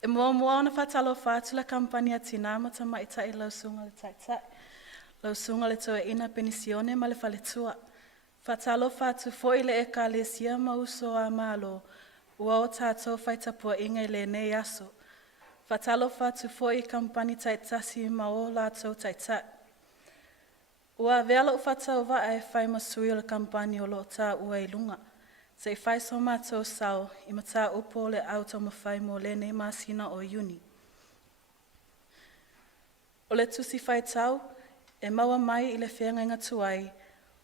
E mua ona whatalo whātu la Kamupani a Tinā ma Tamaitai lausunga le taitai. Lausunga le toe ina penisione ma le whaletua. Whatalo whātu fōi le eka le sia ma uso a malo. Ua o tātou whaitapua inga le nei aso. Whatalo whātu fōi Kamupani taitasi ma o lātou taitai. Ua veala u whatau wa e whai masui o le Kamupani o lo tā ua i lunga. Se whai so mātou sau i mata upo le auto mawhai mo le nei māsina o Iuni. O le tusi whai tau, e maua mai i le whenga inga tuai,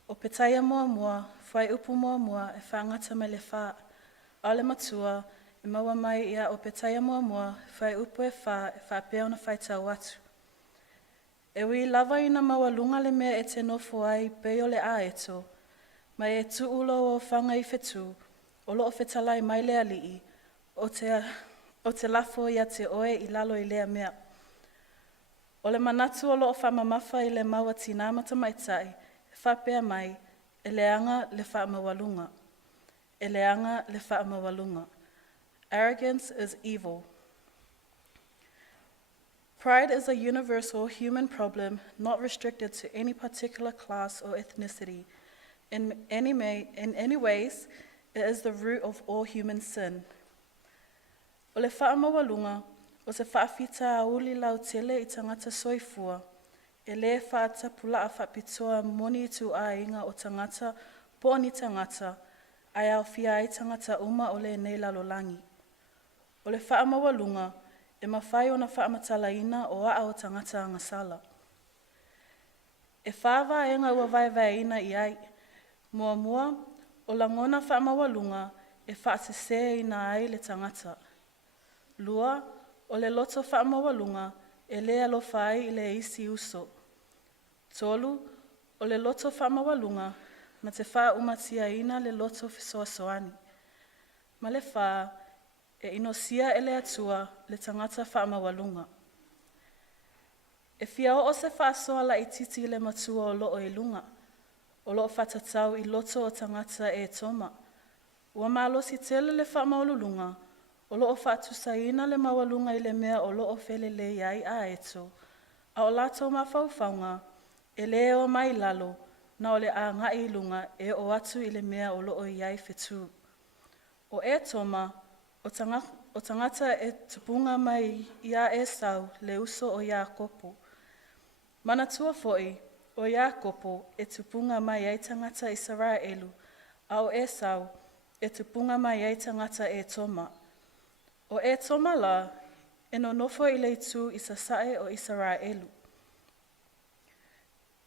o petaia mua, whai upu mua e whaangata mai le wha. A le matua, e maua mai ia o petaia mua, whai upu e whapea ona whai tau atu. E wi lava ina maua lunga le mea e te nofo ai peo le a eto, mai e tu ulo o whanga i whetu, o loo whetalai mai lea lii, o te lafo ia te oe i lalo i lea mea. O le manatu o loo whamamafa i le maua Tinā ma Tamaitai, e whapea mai, e leanga le whaamawalunga. E leanga le whaamawalunga. Arrogance is evil. Pride is a universal human problem not restricted to any particular class or ethnicity. In any ways, it is the root of all human sin. O le whaamawalunga, o se whaafita a uli lau tele i tangata soifua, e le whaata pula a whapitoa moni tu a inga o tangata, pōni tangata, ai au fia ai tangata uma o le nei lalolangi. O le whaamawalunga, e mawhai o na whaamatalaina o a o tangata angasala. E whaava e ngā ua vai ina i ai, mua, o langona whaamawalunga e whaasese ina ai le tangata. Lua, o le loto whaamawalunga e lea lo whai i le isi uso. Tolu, o le loto whaamawalunga na te wha umatia ina le loto fisoasoani. Ma le wha e inosia e le atua le tangata whaamawalunga. E fia o se whaasoa la i titi le matua o loo i lunga. O loo whatatau i loto o tangata e toma. Ua malosi tele le whaamaolulunga, o loo whaatusaina le mawalunga i le mea o loo whelele iai a eto. A o lato mawhauwhaunga, e le o mai lalo, na o le a ngai lunga e o atu i le mea o loo iai whetu. O e toma, o tangata e tupunga mai ia e sau le uso o ia kopo. Mana tua foi, o ia kopo e tupunga mai ai tangata Israelu, a o e sau e tupunga mai ai tangata e toma. O e toma la, e no nofo i le tu i sasae o Israelu.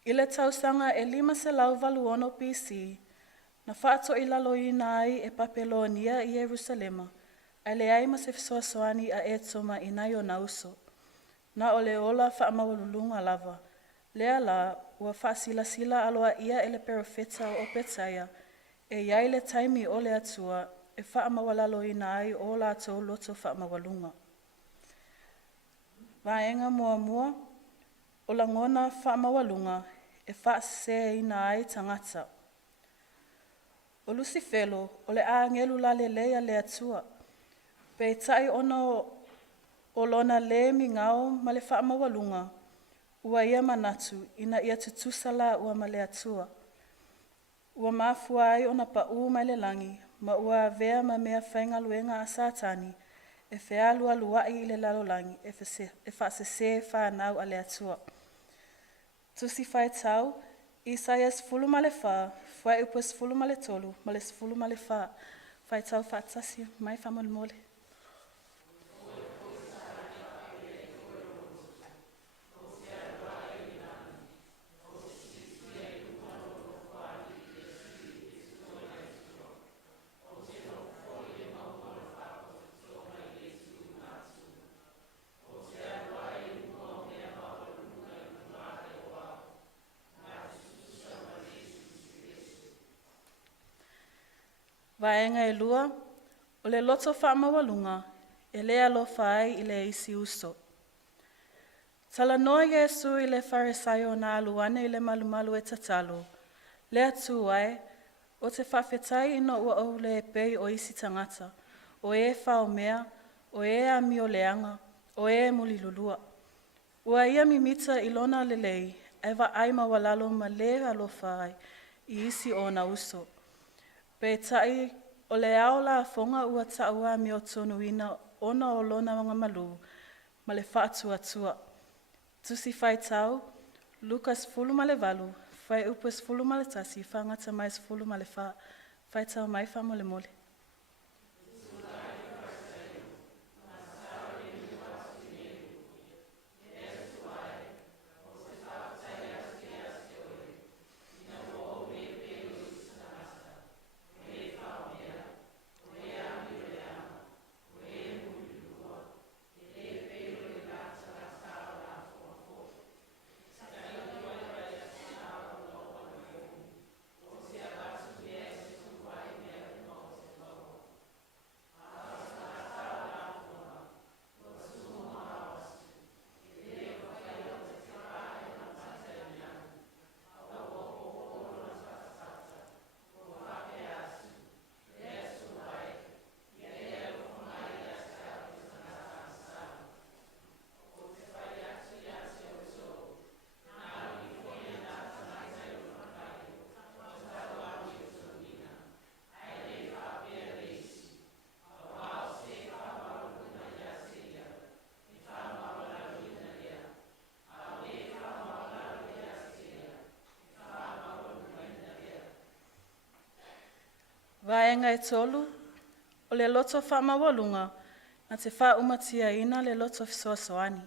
I le tausanga e 5 BC, na whaato i lalo i nai e Papelonia i Jerusalema, ai le ai ma se fisoasoani a e toma i nai o na uso. Na o le ola whaamawalulunga lava, lea la ua whaasila aloa ia e le perofeta o Petaia, e iai le taimi o le atua e whaamawalalo i nai o lato loto whaamawalunga. Vaenga mua, o langona whaamawalunga e whaasese i nai tangata. O Lucifelo, o le angelu la le lea le atua, pe tai ono o lona le mi ngao ma le whaamawalunga, ua ia manatu ina ia tutusala ua ma le atua. Ua mafua ai ona pa mai le langi, ma ua vea ma mea whainga luenga a satani, e whealua luai i le lalolangi, e whaasese whanau a le atua. Tusi whai tau, Isaias 10:4, whai upus 10:3, ma le 10:4, whai tau whaatasi mai whamolmole. Vaenga e lua, o le loto whaamawalunga, e lea lo whai i le isi uso. Tala noa Yesu i le Farisaio na aluane i le malumalu e tatalo, lea tuai, o te whawhetai ino ua o le pei o isi tangata, o e whao mea, o ea mi o leanga, o e muli lulua. Ua ia mi mita ilona lelei, eva aima walalo ma le alofa ai, I isi o na uso. Pe tai o le ao la fonga ua taua mi o tonu ina ona o lona mga malu, ma le whaatua tua. Tusi whai tau, Lukas fulu ma le valu, whai upes fulu ma le tasi, whangata mais fulu ma le whai tau mai wha mole mole. Vaenga e tolu, o le loto whamawalunga, na te wha umatia ina le loto fisoasoani.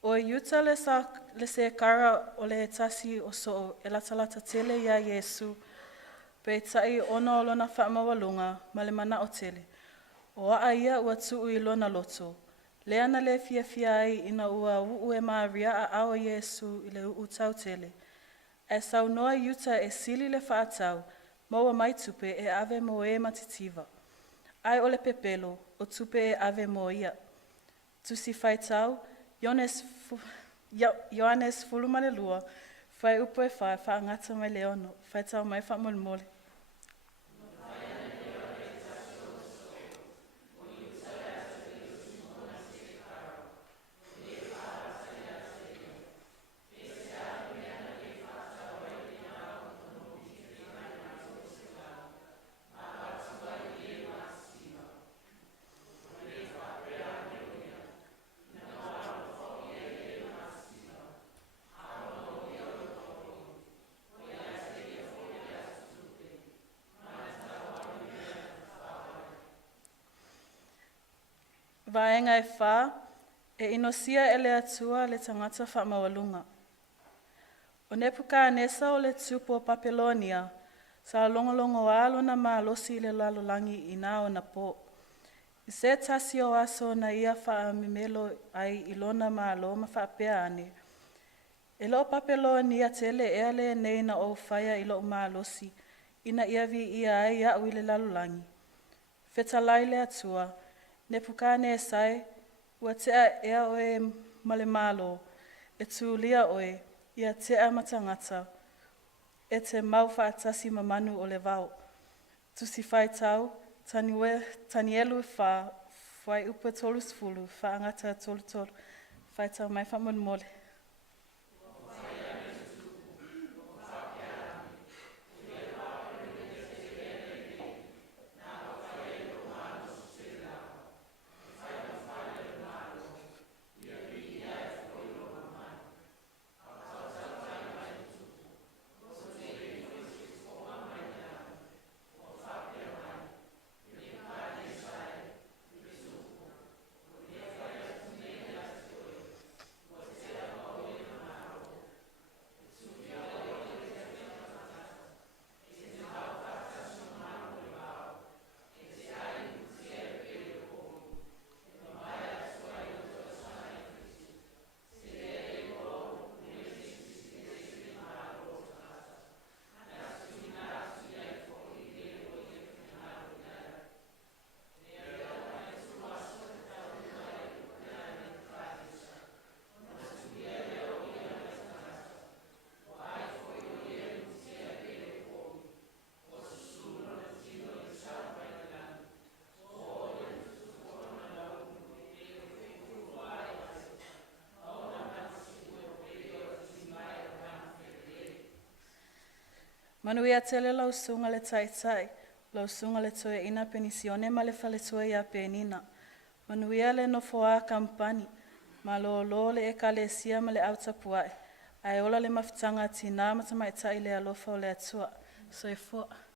O iuta le se kara o le tasi o soo e latalata tele ia Yesu, pe tai ona o lona whamawalunga ma le mana o tele. O a ia ua tuu I lona loto, le ana le fia ai ina ua uu e Maria a ao Yesu I le uu tau tele. E sau noa iuta e sili le whaatau, maua mai tupe e ave mo e matitiva. Ai ole pepelo, o tupe e ave mo ia. Tusi whai tau, Ioanes fulumale lua, whai upo e wha ngata mai leono, whai tau mai wha mole mole. Vaenga e wha, e inosia ele atua le tangata whamawalunga. O nepuka anesa o le tupu o Papelonia, sa longolongo alo na maalosi le lalolangi ina o na po. I se tasi o aso na ia wha mimelo ai ilona maalo ma wha pea ane. E lo Papelonia tele ea le nei na o whaia ilo maalosi, ina ia vi ia ai au le lalolangi. Fetalai le atua, nepukane e sai, ua tea ea oe male malo, e tuulia oe, ia tea matangata, e te mauwha atasi mamanu o le vau. Tusi whai tau, tani elu e wha, whai upe tolu sfulu, wha angata tolu tolu, whai tau mai wha mole mole. Manuia tele lau sunga le taitai, lau sunga le toe ina penisione ma le fale toe ia penina. Manuia le nofoa Kamupani, ma lo le ekalesia ma le autapuai. Ai ola le mafutanga Tinā ma Tamaitai le alofa o le atua. Soifua.